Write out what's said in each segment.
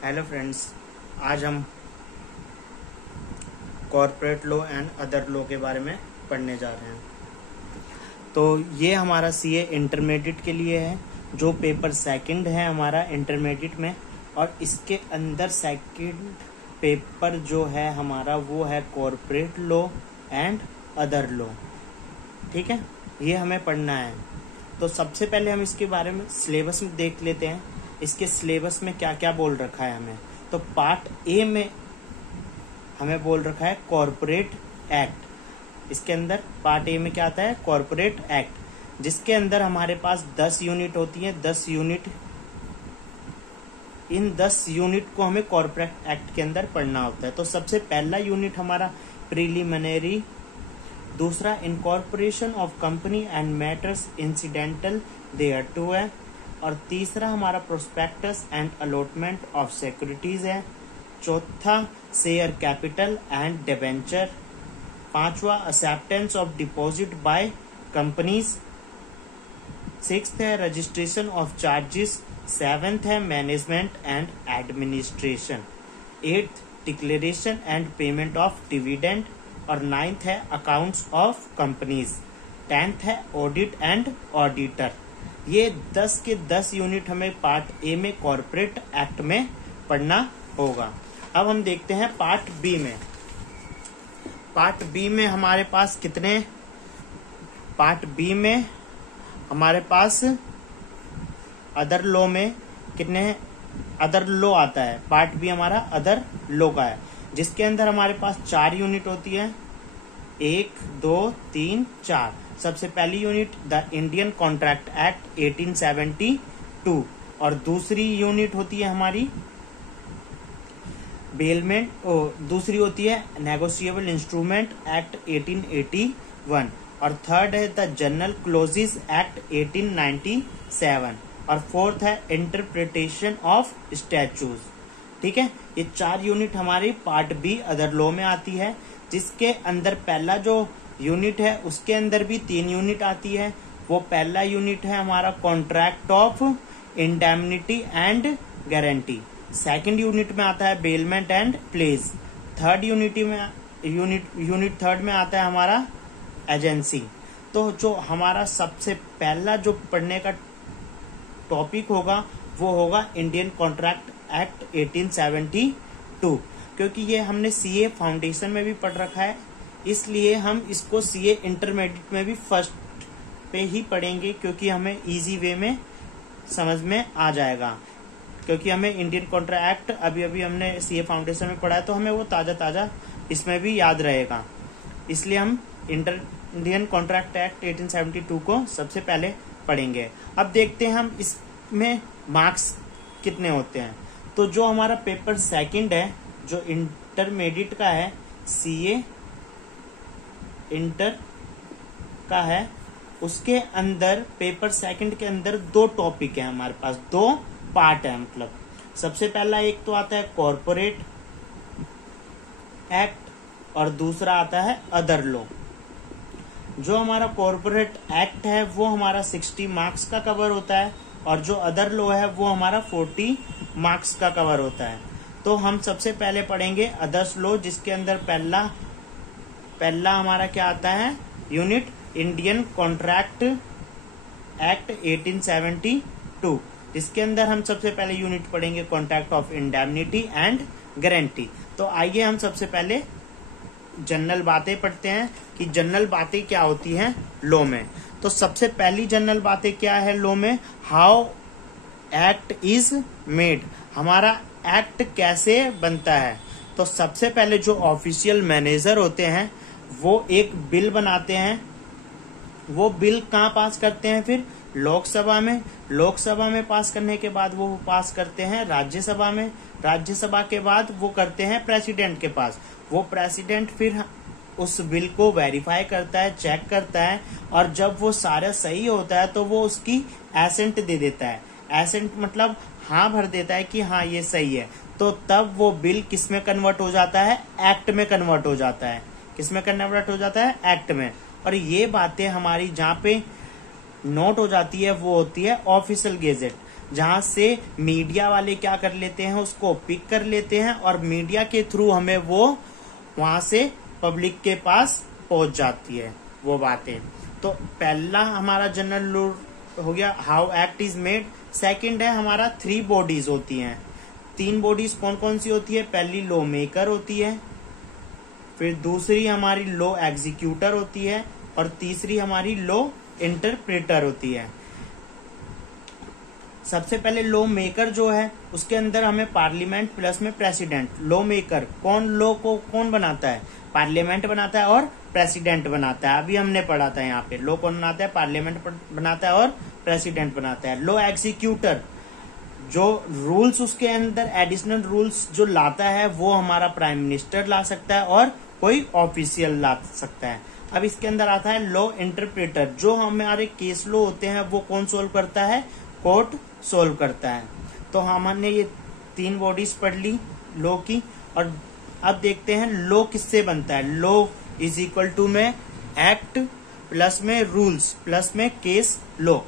Hello friends, आज हम corporate law and other law के बारे में पढ़ने जा रहे हैं। तो ये हमारा सीए इंटरमीडिएट के लिए है, जो पेपर सेकंड है हमारा इंटरमीडिएट में, और इसके अंदर सेकंड पेपर जो है हमारा वो है corporate law and other law. ठीक है, ये हमें पढ़ना है। तो सबसे पहले हम इसके बारे में सिलेबस में देख लेते हैं, इसके सिलेबस में क्या क्या बोल रखा है हमें। तो पार्ट ए में हमें बोल रखा है कॉर्पोरेट एक्ट। इसके अंदर पार्ट ए में क्या आता है? कॉर्पोरेट एक्ट, जिसके अंदर हमारे पास 10 यूनिट होती है। 10 यूनिट, इन 10 यूनिट को हमें कॉर्पोरेट एक्ट के अंदर पढ़ना होता है। तो सबसे पहला यूनिट हमारा प्रीलिमिनरी, दूसरा incorporation of company and matters incidental thereto है, और तीसरा हमारा prospectus and allotment of securities है। चौथा शेयर कैपिटल एंड डिबेंचर। पांचवा acceptance of deposit by companies. Sixth है रजिस्ट्रेशन ऑफ चार्जेस। सेवेंथ है management and administration. Eighth declaration and payment of dividend, और नाइन्थ है अकाउंट्स ऑफ कंपनीज। 10th है audit and auditor. ये 10 के 10 unit हमें part A में कॉर्पोरेट एक्ट में पढ़ना होगा। अब हम देखते हैं पार्ट बी में। पार्ट बी में हमारे पास कितने? पार्ट बी में हमारे पास अदर लॉ में कितने अदर लॉ आता है? पार्ट बी हमारा अदर लॉ का है, जिसके अंदर हमारे पास 4 यूनिट होती है। 1, 2, 3, 4। सबसे पहली unit the Indian contract act 1872, और दूसरी यूनिट होती है हमारी बेलमेंट, दूसरी होती है नेगोशिएबल इंस्ट्रूमेंट एक्ट 1881, और थर्ड है द जनरल क्लोजेस एक्ट 1897, और फोर्थ है इंटरप्रिटेशन ऑफ स्टैचूज। ठीक है, ये 4 यूनिट हमारी पार्ट बी अदर लॉ में आती है, जिसके अंदर पहला जो यूनिट है उसके अंदर भी 3 यूनिट आती है। वो पहला यूनिट है हमारा contract of indemnity and guarantee. Second unit में आता है bailment and pledge. Third unit third में आता है हमारा एजेंसी। तो जो हमारा सबसे पहला जो पढ़ने का टॉपिक होगा वो होगा इंडियन कॉन्ट्रैक्ट एक्ट 1872, क्योंकि ये हमने सीए फाउंडेशन में भी पढ़ रखा है, इसलिए हम इसको सीए इंटरमीडिएट में भी फर्स्ट पे ही पढ़ेंगे, क्योंकि हमें इजी वे में समझ में आ जाएगा। क्योंकि हमें इंडियन कॉन्ट्रैक्ट अभी अभी हमने सीए फाउंडेशन में पढ़ा है, तो हमें वो ताजा इसमें भी याद रहेगा, इसलिए हम इंडियन कॉन्ट्रैक्ट एक्ट 1872 को सबसे पहले पढ़ेंगे। अब देखते हैं हम इसमें मार्क्स कितने होते हैं। तो जो हमारा पेपर सेकंड है, जो इंटरमीडिएट का है, सीए इंटर का है, उसके अंदर पेपर सेकंड के अंदर 2 टॉपिक है हमारे पास, 2 पार्ट है। मतलब सबसे पहला एक तो आता है कॉर्पोरेट एक्ट, और दूसरा आता है अदर लॉ। जो हमारा कॉर्पोरेट एक्ट है वो हमारा 60 मार्क्स का कवर होता है, और जो अदर लॉ है वो हमारा 40 मार्क्स का कवर होता है। तो हम सबसे पहले पढ़ेंगे अदर्स लॉ, जिसके अंदर पहला हमारा क्या आता है? यूनिट इंडियन कॉन्ट्रैक्ट एक्ट 1872, जिसके अंदर हम सबसे पहले यूनिट पढ़ेंगे contract of indemnity and guarantee. तो आइए हम सबसे पहले जनरल बातें पढ़ते हैं कि जनरल बातें क्या होती हैं लॉ में। तो सबसे पहली जनरल बातें क्या है लॉ में? हाउ एक्ट इज मेड, हमारा एक्ट कैसे बनता है। तो सबसे पहले जो ऑफिशियल मैनेजर होते हैं वो एक बिल बनाते हैं। वो बिल कहाँ पास करते हैं? फिर लोकसभा में। लोकसभा में पास करने के बाद वो पास करते हैं राज्यसभा में। राज्यसभा के बाद वो करते हैं प्रेसिडेंट के पास। वो प्रेसिडेंट फिर उस बिल को वेरीफाई करता है, चेक करता है, और जब वो सारा सही होता है तो वो उसकी एसेंट दे देता है। एसेंट मतलब हाँ भर देता है कि हाँ ये सही है। तो तब वो बिल किस में कन्वर्ट हो जाता है? एक्ट में कन्वर्ट हो जाता है। किस में कन्वर्ट हो जाता है? एक्ट में। और ये बातें हमारी जहाँ पे नोट हो जाती है वो होती है ऑफिशियल गेजेट। जहां से मीडिया वाले क्या कर लेते हैं, उसको पिक कर लेते हैं और मीडिया के थ्रू हमें वो वहां से पब्लिक के पास पहुंच जाती है वो बातें। तो पहला हमारा जनरल लॉ हो गया how act is made. Second है हमारा 3 बॉडीज होती हैं। 3 बॉडीज कौन कौन सी होती है? पहली लॉ मेकर होती है, फिर दूसरी हमारी लॉ एग्जीक्यूटर होती है और तीसरी हमारी लॉ इंटरप्रेटर होती है। सबसे पहले लॉ मेकर जो है उसके अंदर हमें पार्लियामेंट प्लस में प्रेसिडेंट। लॉ मेकर कौन, लॉ को कौन बनाता है? पार्लियामेंट बनाता है और प्रेसिडेंट बनाता है। अभी हमने पढ़ा था यहाँ पे लॉ कौन बनाता है? पार्लियामेंट बनाता है और प्रेसिडेंट बनाता है। लॉ एग्जीक्यूटर जो रूल्स उसके अंदर एडिशनल रूल्स जो लाता है वो हमारा प्राइम मिनिस्टर ला सकता है और कोई ऑफिशियल ला सकता है। अब इसके अंदर आता है लॉ इंटरप्रेटर, जो हमारे केस लॉ होते हैं वो कौन सोल्व करता है? कोर्ट सोल्व करता है। तो हमने ये 3 बॉडीज पढ़ ली लॉ की। और अब देखते हैं लॉ किससे बनता है। लॉ इज इक्वल टू में एक्ट प्लस में रूल्स प्लस में केस लॉ।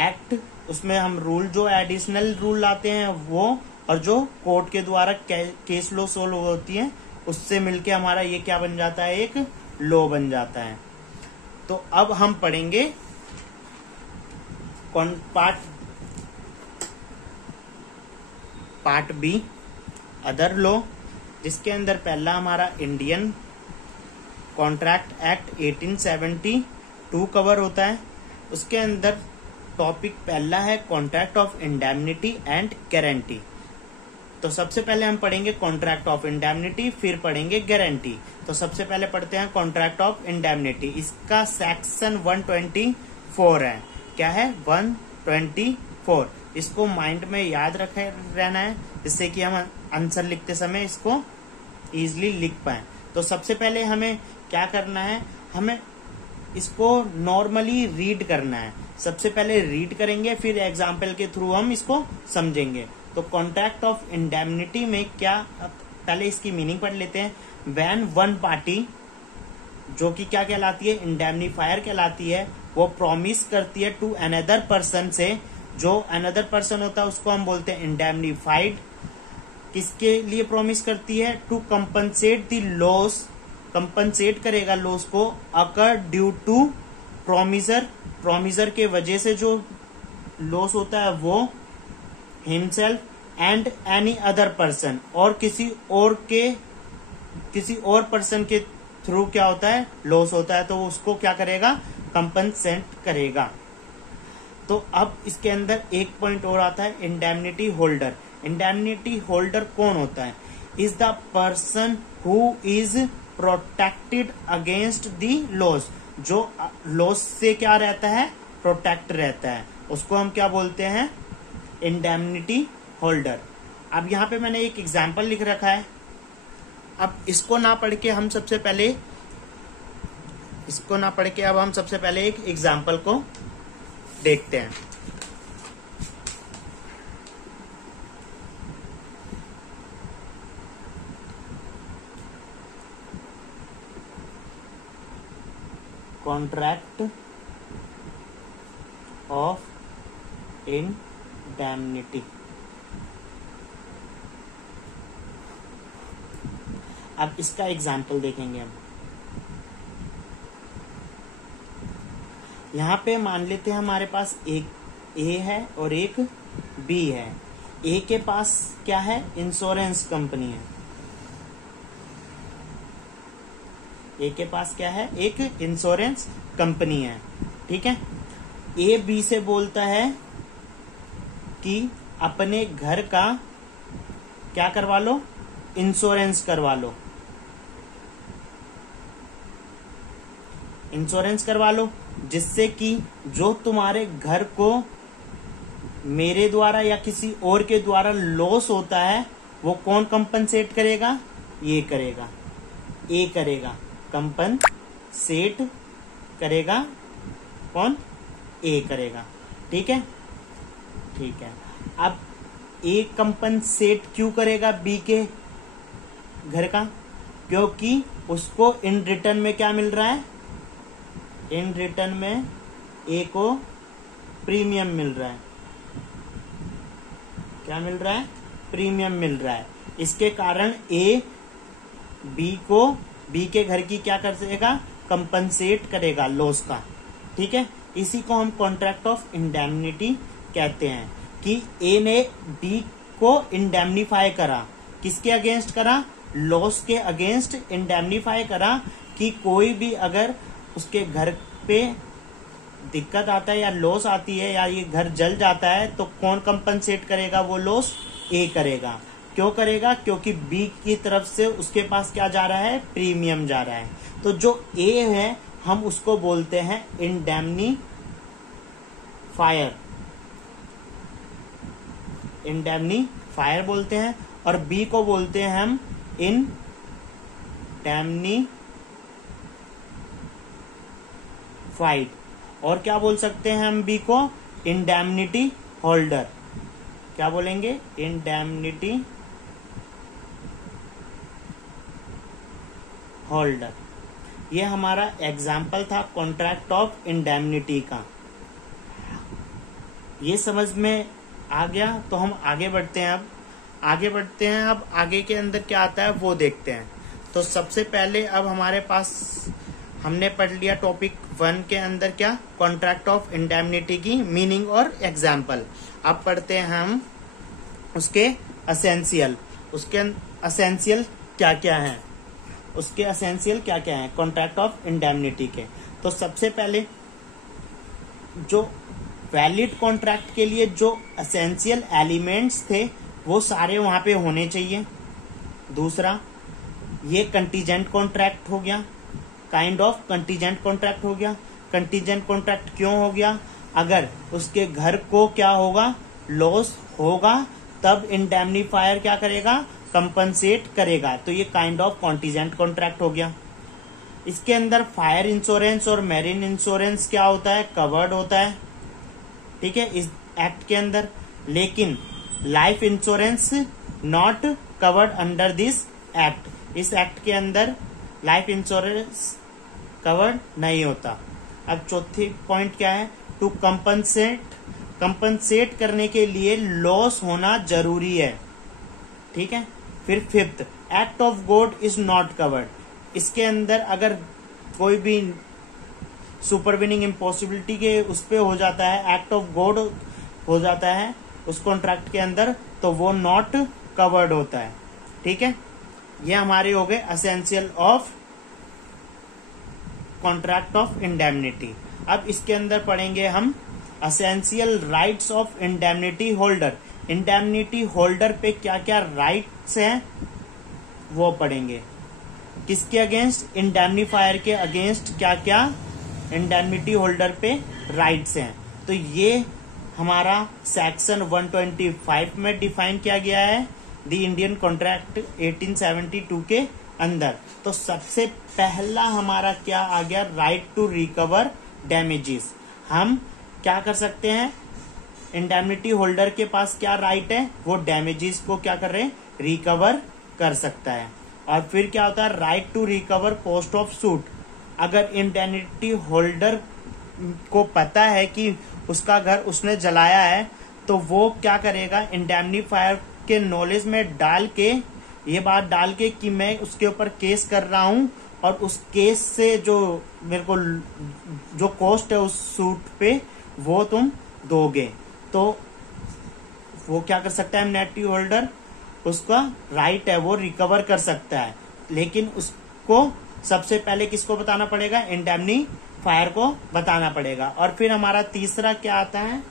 एक्ट उसमें हम रूल जो एडिशनल रूल लाते हैं वो, और जो कोर्ट के द्वारा केस लॉ सोल्व होती है उससे मिलके हमारा ये क्या बन जाता है? एक लॉ बन जाता है। तो अब हम पढ़ेंगे पार्ट बी अदर लॉ, जिसके अंदर पहला हमारा इंडियन कॉन्ट्रैक्ट एक्ट 1872 कवर होता है। उसके अंदर टॉपिक पहला है contract of indemnity and guarantee. तो सबसे पहले हम पढ़ेंगे कॉन्ट्रैक्ट ऑफ इंडेमनिटी, फिर पढ़ेंगे गारंटी। तो सबसे पहले पढ़ते हैं कॉन्ट्रैक्ट ऑफ इंडेमनिटी। इसका सेक्शन 124 है। क्या है? 124। इसको माइंड में याद रखे रहना है जिससे कि हम आंसर लिखते समय इसको इजिली लिख पाए। तो सबसे पहले हमें क्या करना है? हमें इसको नॉर्मली रीड करना है। सबसे पहले रीड करेंगे, फिर एग्जाम्पल के थ्रू हम इसको समझेंगे। तो कॉन्ट्रैक्ट ऑफ इंडेमनिटी में क्या, पहले इसकी मीनिंग पढ़ लेते हैं। व्हेन वन पार्टी, जो कि क्या कहलाती है? इंडेमनीफायर कहलाती है, वो प्रॉमिस करती है टू अनदर पर्सन से। जो अनदर पर्सन होता है उसको हम बोलते हैं इंडेमनीफाइड। किसके लिए प्रॉमिस करती है? To compensate the loss, compensate करेगा लॉस को अकर ड्यू टू प्रोमिजर, प्रोमिजर के वजह से जो लॉस होता है वो himself and any other person, और किसी और पर्सन के थ्रू क्या होता है? लॉस होता है। तो उसको क्या करेगा? कंपनसेट करेगा। तो अब इसके अंदर एक पॉइंट और आता है इंडेमनिटी होल्डर। इंडेमनिटी होल्डर कौन होता है? Is the person who is protected against the loss. जो लॉस से क्या रहता है? प्रोटेक्ट रहता है, उसको हम क्या बोलते हैं? Indemnity holder. अब यहाँ पे मैंने एक एग्जाम्पल लिख रखा है। अब इसको ना पढ़ के हम सबसे पहले अब हम सबसे पहले एक एग्जाम्पल को देखते हैं। Contract of indemnity. अब इसका एग्जाम्पल देखेंगे हम। यहाँ पे मान लेते हैं हमारे पास एक ए है और एक बी है। ए के पास क्या है? इंश्योरेंस कंपनी है। ए के पास क्या है? एक इंश्योरेंस कंपनी है। ठीक है। ए बी से बोलता है कि अपने घर का क्या करवा लो? इंश्योरेंस करवा लो, इंश्योरेंस करवा लो, जिससे कि जो तुम्हारे घर को मेरे द्वारा या किसी और के द्वारा लॉस होता है वो कौन कंपनसेट करेगा? ये करेगा, ए करेगा, कंपनसेट करेगा। कौन? ए करेगा। ठीक है, ठीक है। अब ए कंपनसेट क्यों करेगा बी के घर का? क्योंकि उसको इन रिटर्न में क्या मिल रहा है? इन रिटर्न में ए को प्रीमियम मिल रहा है। क्या मिल रहा है, प्रीमियम मिल रहा है। इसके कारण ए बी के घर की क्या करेगा, कंपनसेट करेगा लॉस का। ठीक है, इसी को हम कॉन्ट्रैक्ट ऑफ इंडेमनिटी कहते हैं कि ए ने बी को इंडेमनीफाई करा, किसके अगेंस्ट करा, लॉस के अगेंस्ट इंडेमनीफाई करा कि कोई भी अगर उसके घर पे दिक्कत आता है या लॉस आती है या ये घर जल जाता है तो कौन कंपनसेट करेगा, वो लॉस ए करेगा। क्यों करेगा, क्योंकि बी की तरफ से उसके पास क्या जा रहा है, प्रीमियम जा रहा है। तो जो ए है हम उसको बोलते हैं इंडेमनीफायर बोलते हैं, और बी को बोलते हैं हम इंडेमनीफाइड। और क्या बोल सकते हैं हम बी को, इंडेमनिटी होल्डर। क्या बोलेंगे, इंडेमनिटी होल्डर। ये हमारा एग्जाम्पल था कॉन्ट्रैक्ट ऑफ इंडेमनिटी का। ये समझ में आ गया तो हम आगे बढ़ते हैं। अब आगे के अंदर क्या आता है वो देखते हैं। तो सबसे पहले अब हमारे पास हमने पढ़ लिया टॉपिक 1 के अंदर क्या, कॉन्ट्रैक्ट ऑफ इंडेमनिटी की मीनिंग और एग्जाम्पल। अब पढ़ते हैं हम उसके असेंशियल। उसके असेंशियल क्या क्या है, कॉन्ट्रैक्ट ऑफ इंडेमनिटी के। तो सबसे पहले जो वैलिड कॉन्ट्रैक्ट के लिए जो असेंशियल एलिमेंट्स थे वो सारे वहां पे होने चाहिए। दूसरा, ये कंटीजेंट कॉन्ट्रैक्ट हो गया, काइंड ऑफ कंटीजेंट कॉन्ट्रैक्ट हो गया। कंटीजेंट कॉन्ट्रैक्ट क्यों हो गया, अगर उसके घर को क्या होगा, लॉस होगा, तब इंडेमनीफायर क्या करेगा, कंपनसेट करेगा। तो ये काइंड ऑफ कंटीजेंट कॉन्ट्रैक्ट हो गया। इसके अंदर फायर इंश्योरेंस और मैरीन इंश्योरेंस क्या होता है, कवर्ड होता है। ठीक है, इस एक्ट के अंदर। लेकिन life insurance not covered under this act. इस एक्ट के अंदर लाइफ इंश्योरेंस कवर्ड नहीं होता। अब चौथी पॉइंट क्या है, टू कंपनसेट करने के लिए लॉस होना जरूरी है। ठीक है, फिर fifth, act of God is not covered. इसके अंदर अगर कोई भी सुपरविनिंग इम्पॉसिबिलिटी के उस पे हो जाता है, एक्ट ऑफ गॉड हो जाता है उस कॉन्ट्रैक्ट के अंदर, तो वो नॉट कवर्ड होता है। ठीक है, ये हमारे हो गए essential of contract of indemnity. अब इसके अंदर पढ़ेंगे हम essential rights of indemnity holder. Indemnity holder पे क्या क्या राइट्स हैं वो पढ़ेंगे। किसके अगेंस्ट, इंडेमनीफायर के अगेंस्ट क्या क्या इंडेमनिटी होल्डर पे राइट्स हैं। तो ये हमारा सेक्शन 125 में डिफाइन किया गया है द इंडियन कॉन्ट्रैक्ट 1872 के अंदर। तो सबसे पहला हमारा क्या आ गया, राइट टू रिकवर डैमेजेस। हम क्या कर सकते हैं, इंडेमनिटी होल्डर के पास क्या राइट है, वो डैमेजेस को क्या कर रहे हैं, रिकवर कर सकता है। और फिर क्या होता है, right to recover cost of suit. अगर इंडेमनिटी होल्डर को पता है कि उसका घर उसने जलाया है तो वो क्या करेगा, इंडेमनीफायर के नॉलेज में डाल के, ये बात डाल के कि मैं उसके ऊपर केस कर रहा हूं और उस केस से जो मेरे को जो कॉस्ट है उस सूट पे वो तुम दोगे, तो वो क्या कर सकता है, इंडेमनिटी होल्डर, उसका राइट है वो रिकवर कर सकता है। लेकिन उसको सबसे पहले किसको बताना पड़ेगा, इंडेमनीफायर को बताना पड़ेगा। और फिर हमारा तीसरा क्या आता है,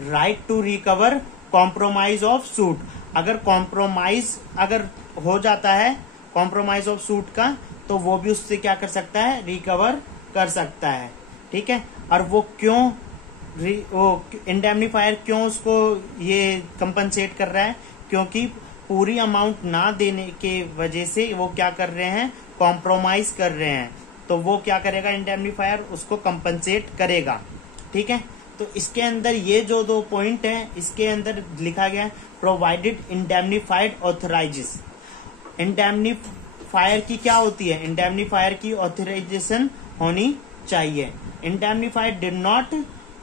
right to recover compromise of suit. अगर कॉम्प्रोमाइज अगर हो जाता है कॉम्प्रोमाइज ऑफ सूट का, तो वो भी उससे क्या कर सकता है, रिकवर कर सकता है। ठीक है, और वो क्यों, वो इंडेमनीफायर क्यों उसको ये कंपनसेट कर रहा है, क्योंकि पूरी अमाउंट ना देने के वजह से वो क्या कर रहे हैं, कॉम्प्रोमाइज कर रहे हैं, तो वो क्या करेगा, इंडेमनीफायर उसको कंपनसेट करेगा। ठीक है, तो इसके अंदर ये जो दो पॉइंट है इसके अंदर लिखा गया है, प्रोवाइडेड इंडेमनीफाइड ऑथराइजेस। इंडेमनीफायर की क्या होती है, इंडेमनीफायर की ऑथराइजेशन होनी चाहिए। इंडेमनीफायर डिड नॉट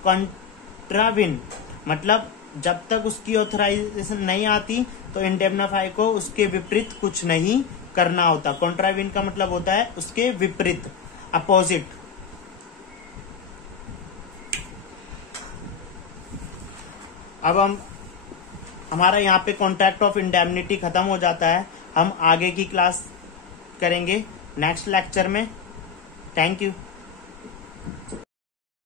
कॉन्ट्राविन, मतलब जब तक उसकी ऑथराइजेशन नहीं आती तो इंडेमनीफाई को उसके विपरीत कुछ नहीं करना होता। कॉन्ट्रावीन का मतलब होता है उसके विपरीत, अपोजिट। अब हमारा यहाँ पे कॉन्ट्रैक्ट ऑफ इंडेमनिटी खत्म हो जाता है। हम आगे की क्लास करेंगे नेक्स्ट लेक्चर में। Thank you.